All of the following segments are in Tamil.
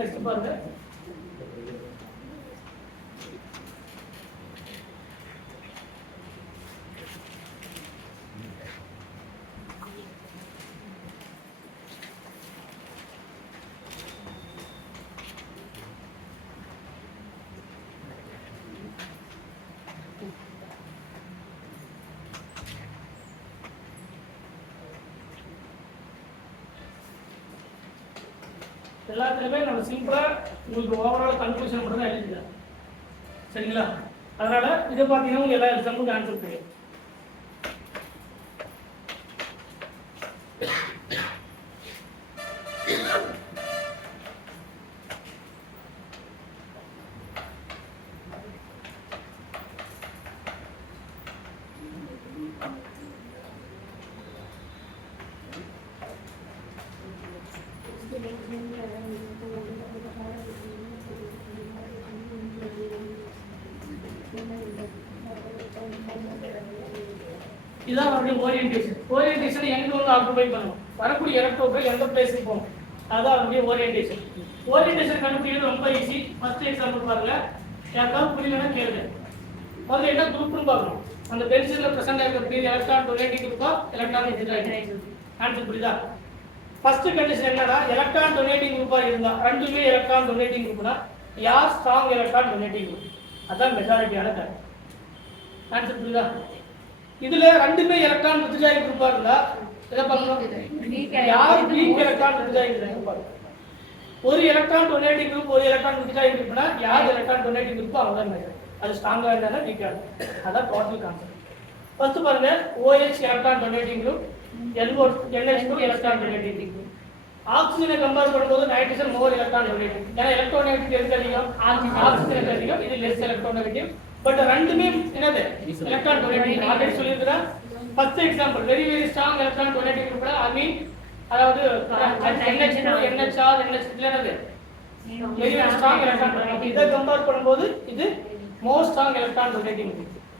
நெக்ஸ்ட் பாருங்க. எல்லாத்துலயுமே நம்ம சிம்பிளா உங்களுக்கு ஓவரால் கன்க்ளூஷன் மட்டும் தான் எழுதிக்கலாம். சரிங்களா? அதனால இதை பார்த்தீங்கன்னா உங்களுக்கு எல்லா எக்ஸாமுக்கும் ஆன்சர் தெரியும். இதான் வந்து ஓரியன்டேஷன். ஓரியன்டேஷன் எங்க வந்து ஆக்குபை பண்ணணும், வரக்கூடிய எலக்ட்ரோஃபைல் எந்த பிளேஸ்க்கு போகணும், அதான் வந்து ஓரியன்டேஷன். ஓரியன்டேஷன் கண்டுபிடிக்கிறது ரொம்ப ஈஸி. ஃபர்ஸ்ட் எக்ஸாம்பிள் பாருங்க, யாருக்காவது புரியலன்னா கேளுங்க. முதல்ல என்ன குரூப்னு பார்க்கணும். அந்த பென்சில்ல பிரசன்ட் ஆகிருக்கிற எலக்ட்ரான் டொனேட்டிங் குரூப்பா எலக்ட்ரான் எக்ஸைட்டிங் குரூப். ஆன்சர் புரியுதா? ஃபர்ஸ்ட் கண்டிஷன் என்னன்னா, எலக்ட்ரான் டொனேட்டிங் குரூப்பா இருந்தா, ரெண்டுமே எலக்ட்ரான் டொனேட்டிங் குரூப்னா யார் ஸ்ட்ராங் எலக்ட்ரான் டொனேட்டிங் குரூப், அதான் மெஜாரிட்டியான கரெக்ட். ஆன்சர் புரியுதா? இதுல ரெண்டுமே எலக்ட்ரான் வித்ட்ராயிங் குரூப்பா இருந்தா எதை பார்க்கணும், யார் வீக் எலக்ட்ரான் வித்ட்ராயிங் குரூப் பார்க்கணும். ஒரு எலக்ட்ரான் டொனேட்டிங் குரூப் ஒரு எலக்ட்ரான் வித்ட்ராயிங் குரூப்னா யார் எலக்ட்ரான் டொனேட்டிங் குரூப் அவங்க தான் மெஜாரிட்டி. அது ஸ்ட்ராங்கா இருந்தா வீக்கா இருந்தா, அதான் டோட்டல் கான்செப்ட். ஃபர்ஸ்ட் பாருங்க, OH electron donating group, NH2 electron donating group. ஆக்சிஜனை கம்பேர் பண்ணும்போது நைட்ரஜன் மோர் எலக்ட்ரான் டொனேட்டிங். ஏன்னா எலக்ட்ரோநெகட்டிவ் எதுக்கு அதிகம், ஆக்சிஜன் அதிகம், இது லெஸ் எலக்ட்ரோநெகட்டிவ். பட் ரெண்டுமே என்னது எலக்ட்ரான் டொனேட்டிங். ஆல்ரெடி சொல்லியிருக்கிறேன். First example very strong electron donating குரூப்ல அமீன், அதாவது NH2 NHR NH3 என்னது வெரி ஸ்ட்ராங் எலக்ட்ரான் டொனேட்டிங். இதை கம்பேர் பண்ணும்போது இது மோர் ஸ்ட்ராங் எலக்ட்ரான் டொனேட்டிங்.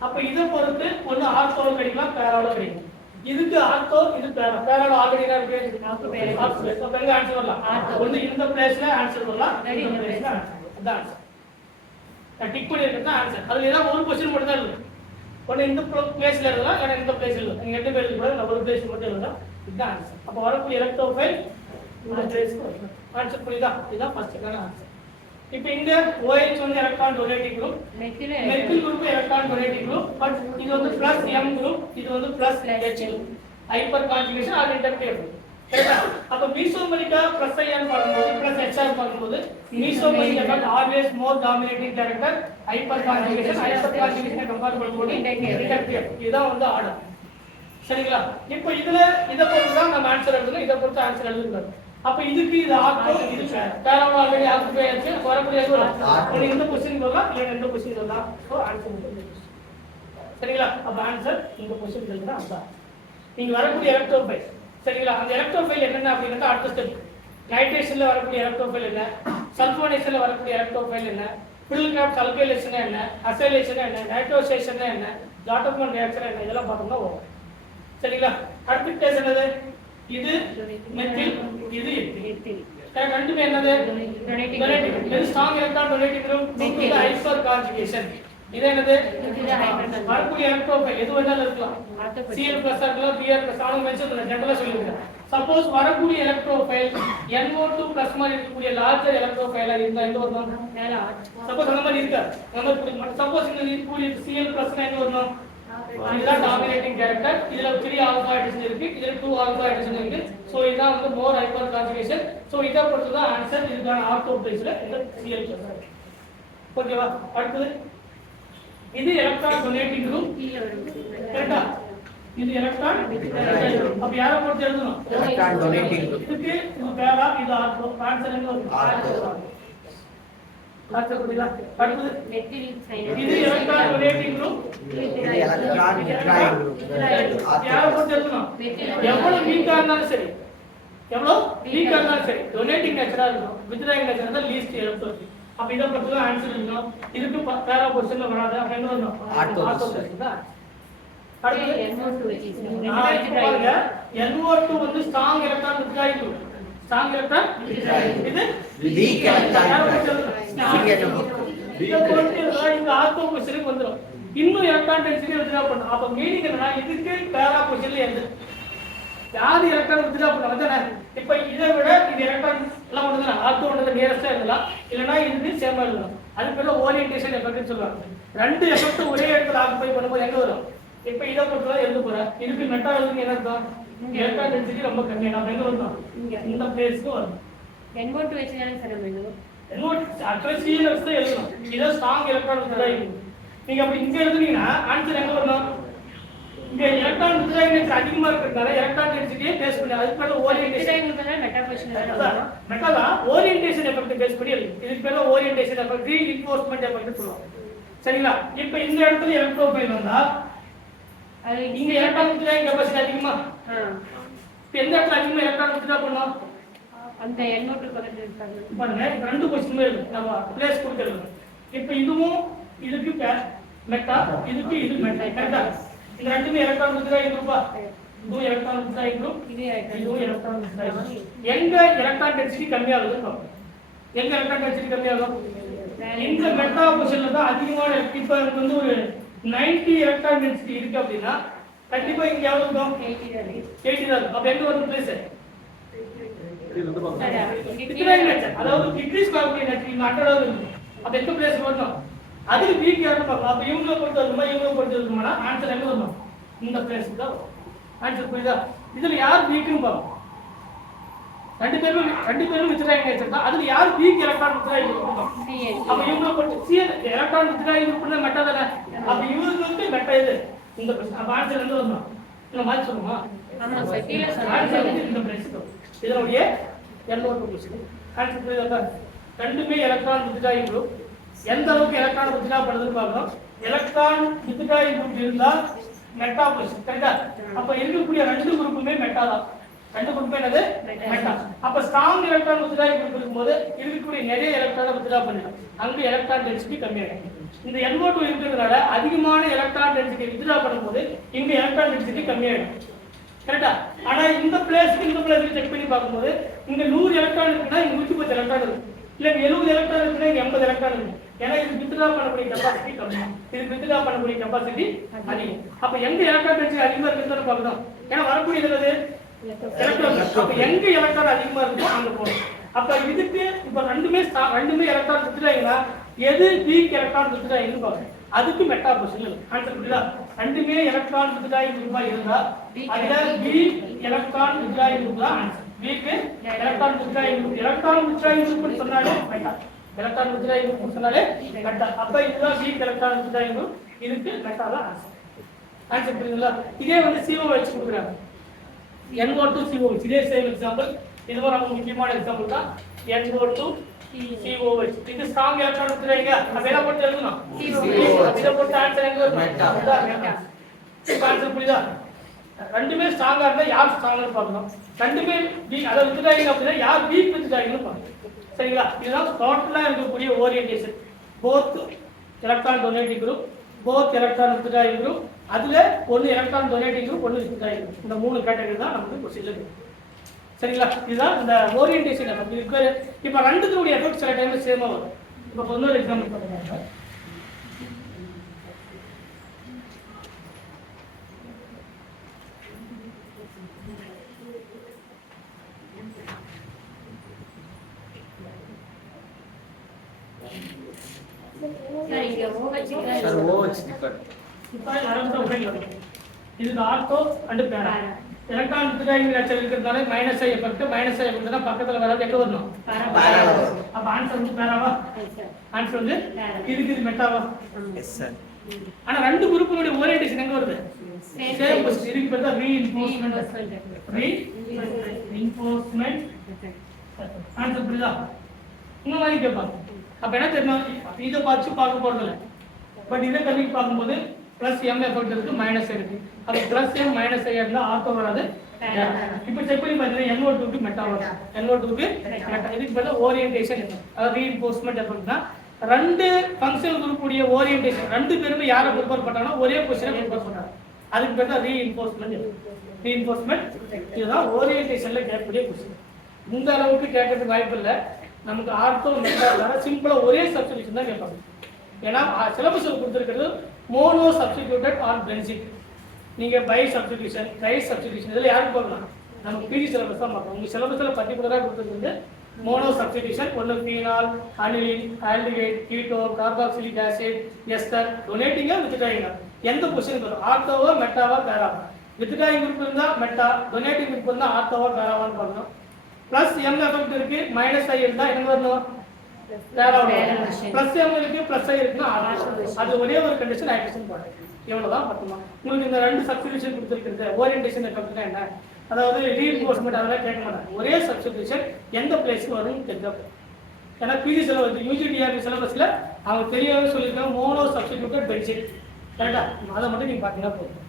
அப்ப இதை பொறுத்து ஒன்னு ஆர்த்தோல கிடைக்கலாம், பேரால கிடைக்கும். இதுக்கு ஆர்த்தோ, இது பேரா. பேரால ஆல்ரெடி என்ன இருக்கு, ஆர்த்தோ. அப்ப எங்க ஆன்சர் வரலாம், ஒன்னு இந்த பிளேஸ்ல ஆன்சர் வரலாம், இந்த பிளேஸ்ல ஆன்சர். அதான் ஆன்சர். டிக் பண்ணி இருக்கிறது ஆன்சர். அதுல ஏதாவது ஒரு क्वेश्चन மட்டும் தான் இருக்கு. ஒன்னு இந்த பிளேஸ்ல எழுதலாம், இல்ல இந்த பிளேஸ்ல எழுதலாம். நீங்க ரெண்டு பேர் எழுத கூடாது, நான் ஒரு பிளேஸ் மட்டும் எழுதலாம். இதுதான் ஆன்சர். அப்ப வரக்கூடிய எலக்ட்ரோஃபைல் இந்த பிளேஸ்க்கு வரும். ஆன்சர் புரியுதா? இதுதான் ஃபர்ஸ்ட்க்கான ஆன்சர். இப்போ இங்க OH வந்து electron donating group, methyl group electron donating group. But இது வந்து பிளஸ் M குரூப், இது வந்து plus H group. Hyperconjugation are interfere. சரியா? அப்ப மீசோமெரிக்கா பிளஸ் ஐ ன்னு பாக்கும்போது பிளஸ் HR பாக்கும்போது மீசோமெரிக்கா always more dominating character. Hyper கான்ஜுகேஷனை கம்பேர் பண்ணும்போது இன்டர்ஃபியர். இதுதான் வந்து ஆர்டர். சரிங்களா? இப்போ இதுல இத பொறுத்து தான் நம்ம ஆன்சர் எழுதணும், இத பொறுத்து ஆன்சர் எழுதணும். அப்ப இதுக்கு இது ஆர்த்தோ, இது பேரால ஆல்ரெடி ஆக்குபை ஆச்சு. வரக்கூடிய ஒன்னு இந்த क्वेश्चन வரலாம், இல்ல இந்த क्वेश्चन வரலாம். So answer. சரிங்களா? அப்ப ஆன்சர் இந்த क्वेश्चन எழுதுனா அதான். நீங்க வரக்கூடிய எலக்ட்ரோஃபைல். சரிங்களா? அந்த எலக்ட்ரோஃபைல் என்னென்ன அப்படிங்கறது அடுத்த ஸ்டெப். நைட்ரேஷன்ல வரக்கூடிய எலக்ட்ரோஃபைல் என்ன, சல்போனேஷன்ல வரக்கூடிய எலக்ட்ரோஃபைல் என்ன, பிரில்கிராஃப்ட் அல்கைலேஷன் என்ன, அசைலேஷன் என்ன, நைட்ரோசேஷன் என்ன, ஜாட்டோஃபன் ரியாக்ஷன் என்ன, இதெல்லாம் பார்த்தோம்னா வரும். சரிங்களா? அடுத்த ஸ்டேஜ் என்னது, இது மெத்தில், இது எத்தில். ரெண்டுமே என்னது டொனேட்டிங். இது ஸ்ட்ராங் எலக்ட்ரான் டொனேட்டிங் குரூப், இது ஹைப்பர் கான்ஜுகேஷன். இது என்னது வரக்கூடிய எலக்ட்ரோஃபைல் எது வேணாலும் இருக்கலாம். Cl+ இருக்கலாம், Br+ ஆன மென்ஷன் பண்ண ஜெனரலா சொல்லிருக்கேன். சப்போஸ் வரக்கூடிய எலக்ட்ரோஃபைல் NO2+ மாதிரி இருக்கக்கூடிய லார்ஜர் எலக்ட்ரோஃபைலா இருந்தா எங்க வரணும், சப்போஸ் அந்த மாதிரி இருக்கா நம்ம புரியுமா. சப்போஸ் இந்த இருக்கக்கூடிய Cl+ எங்க வரணும், இதுதான் டாமினேட்டிங் கேரக்டர். இதுல 3 ஆல்பா ஹைட்ரஜன் இருக்கு, இதுல 2 ஆல்பா ஹைட்ரஜன் இருக்கு. சோ இதான் வந்து மோர் ஹைப்பர் கான்ஜுகேஷன். சோ இத பொறுத்து தான் ஆன்சர். இதுக்கான ஆர்த்தோ பிளேஸ்ல இந்த Cl+. ஓகேவா? அடுத்து இது எலக்ட்ரான் டொனேட்டிங் குரூப். கரெக்ட்டா? இது எலக்ட்ரான். அப்ப யாரை பொறுத்து எழுதணும், எலக்ட்ரான் டொனேட்டிங் குரூப். இதுக்கு இது பேரா, இது ஆர்த்தோ. ஆன்சர் என்ன வரும், ஆர்த்தோ. ஆன்சர் புரியுதா? அடுத்து இது எலக்ட்ரான் டொனேட்டிங் குரூப், இது எலக்ட்ரான் வித்ட்ராயிங் குரூப். யாரை பொறுத்து எழுதணும், எவ்வளவு வீக்கா இருந்தாலும் சரி, எவ்வளவு வீக்கா இருந்தாலும் சரி, டொனேட்டிங் நேச்சரா இருக்கும், வித்ட்ராயிங் நேச்சரா இருந்தா லீஸ்ட் எலக்ட்ரோஃபில். அப்ப இத பொறுத்து தான் ஆன்சர் எழுதணும். இதுக்கு பேரா பொசிஷன்ல வராது. அப்ப என்ன வரணும், ஆர்த்தோ தான். அடுத்து NO2 வந்து strong electron withdrawing group. Strong electron இது வீக் எலக்ட்ரான் இத பொறுத்து இந்த ஆர்த்தோ பொசிஷனுக்கு வந்துரும். இன்னும் எலக்ட்ரான் டென்சிட்டி வித்ட்ரா பண்ணும். அப்ப மீனிங் என்னன்னா இதுக்கு பேரா பொசிஷன்ல எது யாரு எலக்ட்ரான் வித்ட்ரா பண்ணுவாங்க. இப்ப இதை விட இது எலக்ட்ரான் எல்லாம் ஒண்ணுதானே, ஆர்த்தோ ஒன்று நியரஸ்டா இருக்கலாம், இல்லைன்னா இது சேமா இருக்கலாம். அது பேர்ல ஓரியன்டேஷன் எஃபெக்ட்னு சொல்லுவாங்க. ரெண்டு எஃபெக்ட் ஒரே இடத்துல ஆக்குபை பண்ணும்போது எங்க வரும்? இப்ப இதை பொறுத்துதான் எழுத போறேன். இதுக்கு மெட்டா எழுதுங்க என்ன அர்த்தம்? எலக்ட்ரான் டென்சிட்டி ரொம்ப கம்மி. நம்ம எங்க வரும்? இந்த பிளேஸ்க்கு வரும். N1 வச்சுதானே சார் எழுதணும். N1 actually CLS தான் எழுதணும். இத ஸ்ட்ராங் எலக்ட்ரான் வித்ட்ரா இருக்கும். நீங்க அப்படி இங்க எழுதுனீங்கன்னா ஆன்சர் எங்க வரும்? இங்க எலக்ட்ரான் வித்ட்ரா டென்சிட்டி அதிகமா இருக்கிறதால எலக்ட்ரான் டென்சிட்டியை பேஸ் பண்ணி அதுக்கு பேர் ஓரியன்டேஷன் மெட்டா பொசிஷன் மெட்டா தான் ஓரியன்டேஷன் எஃபெக்ட் பேஸ் பண்ணி எழுது. இதுக்கு பேர் ஓரியன்டேஷன் எஃபெக்ட் ரீஇன்ஃபோர்ஸ்மென்ட் எஃபெக்ட் சொல்லுவாங்க. சரிங்களா? இப்போ இந்த இடத்துல எலக்ட்ரோஃபைல் வந்தா அது இங்க எலக்ட்ரான் வித்ட்ரா கெபாசிட்டி அதிகமா இப்போ எந்த இடத்துல அதிகமா எலக்ட்ரான் வித்ட்ரா பண்ணும்? அந்த N1 பக்கத்துல இருக்காங்க பாருங்க. ரெண்டு பொசிஷனுமே இருக்கு. நம்ம பிளேஸ் கொடுத்துறோம். இப்போ இதுவும் இதுக்கு மெட்டா, இதுக்கு இது மெட்டா. கரெக்ட்டா? இந்த ரெண்டுமே எலக்ட்ரான் வித்ட்ரா குரூப்பா? இதுவும் எலக்ட்ரான் வித்ட்ரா குரூப், இதுவும் எலக்ட்ரான் வித்ட்ரா குரூப். எங்க எலக்ட்ரான் டென்சிட்டி கம்மியாகுதுன்னு பாப்போம். எங்க எலக்ட்ரான் டென்சிட்டி கம்மியாகும்? இந்த மெட்டா பொசிஷன்ல தான் அதிகமான. இப்போ வந்து ஒரு 90 எலக்ட்ரான் டென்சிட்டி இருக்கு அப்படின்னா கண்டிப்பா இங்க எவ்வளவு இருக்கும்? 80 தான். அப்ப எங்க வரும் பிளேஸ்? அதாவது டிகிரீஸ் கால்குலேட் இங்க 100 இருக்கு. அப்ப எந்த பிளேஸ் வரணும்? அதுக்கு வீக் யாரு பார்க்கலாம். அப்ப இவங்க பொறுத்து வருமா இவங்க பொறுத்து வருமானா ஆன்சர் எங்க வரணும்? இந்த பிளேஸ்க்கு தான் வரும். ஆன்சர் புரியுதா? இதுல யார் வீக்னு பார்ப்போம். ரெண்டு பேரும் வித்ட்ராயிங் வச்சிருந்தா அதுல யார் வீக் எலக்ட்ரான் வித்ட்ராயிங் கொடுப்பாங்க. அப்ப இவங்க பொறுத்து சிஎல் எலக்ட்ரான் வித்ட்ராயிங் கொடுத்தா மெட்டா தானே. அப்ப இவங்களுக்கு வந்து மெட்டா இது இந்த பிளேஸ். அப்ப ஆன்சர் எங்க வரணும்? இந்த மாதிரி சொல்லுமா? ஆமா சார் கீழ ஆன்சர் வந்து இந்த பிளேஸ்க்கு வரும். இதனுடைய N1 பொசிஷன். ஆன்சர் புரியுதா? ரெண்டுமே எலக்ட்ரான் வித்ட்ராயிங் குரூப். எந்த அளவுக்கு எலக்ட்ரான் வித்ட்ரா பண்ணுதுன்னு பார்க்கணும். எலக்ட்ரான் வித்ட்ராயிங் குரூப் இருந்தா மெட்டா பொசிஷன். கரெக்ட்டா? அப்ப இருக்கக்கூடிய ரெண்டு குரூப்புமே மெட்டா தான். ரெண்டு குரூப்புமே என்னது? மெட்டா. அப்ப ஸ்ட்ராங் எலக்ட்ரான் வித்ட்ராயிங் குரூப் இருக்கும்போது இருக்கக்கூடிய நிறைய எலக்ட்ரானை வித்ட்ரா பண்ணிடும். அங்க எலக்ட்ரான் டென்சிட்டி கம்மியாகும். இந்த N2 இருக்கிறதுனால அதிகமான எலக்ட்ரான் டென்சிட்டி வித்ட்ரா பண்ணும்போது இங்க எலக்ட்ரான் டென்சிட்டி கம்மியாகும். கரெக்ட்டா? ஆனா இந்த பிளேஸ்க்கு செக் பண்ணி பார்க்கும்போது இங்க 100 எலக்ட்ரான் இருக்குன்னா இங்க 110 எலக்ட்ரான் இருக்கு. இல்ல 70 எலக்ட்ரான் இருக்குன்னா இங்க 80 எலக்ட்ரான் இருக்கு. ஏன்னா இது வித்ட்ரா பண்ணக்கூடிய கெபாசிட்டி கம்மி. இது வித்ட்ரா பண்ணக்கூடிய கெபாசிட்டி அதிகம். அப்ப எங்க எலக்ட்ரான் டென்சிட்டி அதிகமா இருக்குன்னு பார்க்கணும். ஏன்னா வரக்கூடியது என்னது? எலக்ட்ரான். அப்ப எங்க எலக்ட்ரான் அதிகமா இருக்கோ அங்க போகணும். அப்ப இதுக்கு இப்ப ரெண்டுமே எலக்ட்ரான் வித்ட்ராயிங்னா எது வீக் எலக்ட்ரான் வித்ட்ராயிங்னு பார்க்கணும். அதுக்கு மெட்டா பொசிஷன் ஆன்சர் புரியுதா? ரெண்டுமே எலக்ட்ரான் வித்ட்ராயிங் குரூப்பா இருந்தா அதுல வீக் எலக்ட்ரான் வித்ட்ராயிங் குரூப் தான் answer. Week electron withdrawing group. Electron withdrawing group சொன்னாலே மெட்டா. எலக்ட்ரான் வித்ட்ராயிங் குரூப் சொன்னாலே மெட்டா. அப்ப இதுதான் வீக் எலக்ட்ரான் வித்ட்ராயிங் குரூப். இதுக்கு மெட்டா தான் ஆன்சர். ஆன்சர் புரியுதுங்களா? இதே வந்து CO வச்சு கொடுக்குறாங்க. N2 CO இதே சேம் எக்ஸாம்பிள். இதுவும் ரொம்ப முக்கியமான எக்ஸாம்பிள் தான். N2 CO வச்சு இது ஸ்ட்ராங் எலக்ட்ரான் வித்ட்ராயிங்க. அப்ப என்ன போட்டு எழுதணும்? இத போட்டு ஆன்சர் எங்க வரும்? மெட்டா. ஆன்சர் புரியுதா? ரெண்டுமே ஸ்ட்ராங்கா இருந்தா யார் ஸ்ட்ராங்கா பார்க்கணும். ரெண்டுமே வீக் அதாவது வித்ட்ராயிங் அப்படினா யார் வீக் வித்ட்ராயிங்னு பார்க்கணும். சரிங்களா? இதுதான் டோட்டலா இருக்கக்கூடிய orientation. Both electron donating group, both electron withdrawing group. அதுல ஒன்னு எலக்ட்ரான் டொனேட்டிங் குரூப், ஒன்னு வித்ட்ராயிங் குரூப். இந்த மூணு கேட்டகரி தான் நமக்கு கொஸ்டின்ல இருக்கு. சரிங்களா? இதுதான் இந்த ஓரியன்டேஷன் எஃபெக்ட். இதுக்கு இப்ப ரெண்டுத்துடைய எஃபெக்ட் சில டைம்ல சேமா வரும். இப்ப இன்னொரு எக்ஸாம்பிள் பண்ணுங்க. சார் இங்க OH சார் OH டிஃபர். இப்போ இது ஆர்த்தோ அண்ட் பேரா. எலக்ட்ரான் வித்ட்ராயிங் நேச்சர் இருக்கிறதால மைனஸ் ஐ எஃபெக்ட். மைனஸ் ஐ எஃபெக்ட்னா பக்கத்துல வராது எங்க வரணும்? பேரா. அப்ப ஆன்சர் வந்து பேராவா? ஆன்சர் வந்து இதுக்கு இது மெட்டாவா? Yes sir. ஆனா ரெண்டு குரூப்புடைய ஓரியன்டேஷன் எங்க வருது? Same position. இதுக்கு பேர் தான் ரீஇன்ஃபோர்ஸ்மென்ட். ரீஇன்ஃபோர்ஸ்மென்ட். ஆன்சர் புரியுதா? இந்த மாதிரி கேட்பாங்க. அப்ப என்ன தெரியும்? இதை பார்க்க போறது இல்லை. பட் இதை கல்வி பார்க்கும்போது பிளஸ் எம் எஃபெக்ட் இருக்கு, மைனஸ் இருக்கு. அப்ப பிளஸ் எம் மைனஸ் ஐ இருந்தா ஆர்த்தோ வராது. இப்போ செக் பண்ணி பார்த்தீங்கன்னா N2 க்கு மெட்டா வரும். N2 க்கு மெட்டா. இதுக்கு பேர் ஓரியன்டேஷன். அதாவது ரீஇன்ஃபோர்ஸ்மென்ட் எஃபெக்ட்னா ரெண்டு ஃபங்க்ஷனல் குரூப் உடைய ஓரியன்டேஷன் ரெண்டு பேருமே யாரை ப்ரிப்பேர் பண்றாங்கன்னா ஒரே பொசிஷனை ப்ரிப்பேர் பண்றாங்க. அதுக்கு பேர் தான் ரீஇன்ஃபோர்ஸ்மென்ட். ரீஇன்ஃபோர்ஸ்மென்ட் இதுதான் ஓரியன்டேஷன்ல கேட்கக்கூடிய கொஸ்டின். இந்த அளவுக்கு கேட்கறதுக்கு வாய்ப்பு இல்லை. நமக்கு ஆர்த்தோ மெட்டா சிம்பிளாக ஒரே சப்ஸ்டிடியூஷன் தான் கேட்பாங்க. ஏன்னா சிலபஸில் கொடுத்துருக்கிறது மோனோ சப்ஸ்டிடியூட்டட் ஆன் பென்சிக். நீங்கள் பை சப்ஸ்டிடியூஷன், ட்ரை சப்ஸ்டிடியூஷன் இதில் யாருக்கு பார்க்கலாம்? நம்ம பிஜி சிலபஸ் தான் பார்க்கணும். உங்கள் சிலபஸில் பர்டிகுலராக கொடுத்துருக்கு மோனோ சப்ஸ்டிடியூஷன், ஒன்று phenol, aniline, aldehyde, keto, carboxylic acid, ester, டொனேட்டிங்கா வித்ட்ராயிங்கா, எந்த பொசிஷன் வரும்? ஆர்த்தோவா மெட்டாவா பேராவா? வித்ட்ராயிங் குரூப் இருந்தால் மெட்டா, டொனேட்டிங் குரூப் இருந்தால் ஆர்த்தோவா பேராவான்னு பார்க்கணும். ப்ளஸ் எம் எஃபெக்ட் இருக்கு, மைனஸ் ஐ இருந்தால் என்ன வரணும்? பிளஸ் எம் இருக்கு, பிளஸ் ஐ இருக்குன்னா அது ஒரே ஒரு கண்டிஷன் ஹைட்ரஜன் பாண்ட். இவ்வளவுதான் பத்துமா? உங்களுக்கு இந்த ரெண்டு சப்ஸ்டிடியூஷன் கொடுத்துருக்கிறது. ஓரியன்டேஷன் எஃபெக்ட்னா என்ன? அதாவது ரீஇன்ஃபோர்ஸ்மெண்ட் அதெல்லாம் கேட்க மாட்டாங்க. ஒரே சப்ஸ்டிடியூஷன் எந்த பிளேஸ்க்கு வரும்னு தெரிஞ்சப்போ. ஏன்னா பிஜி சிலபஸ் யூஜிடிஆர்பி சிலபஸ்ல அவங்க தெரியாத சொல்லியிருக்காங்க மோனோ சப்ஸ்டிடியூட்டட் பென்சிக். கரெக்டா? அதை மட்டும் நீங்க பார்த்தீங்கன்னா போதும்.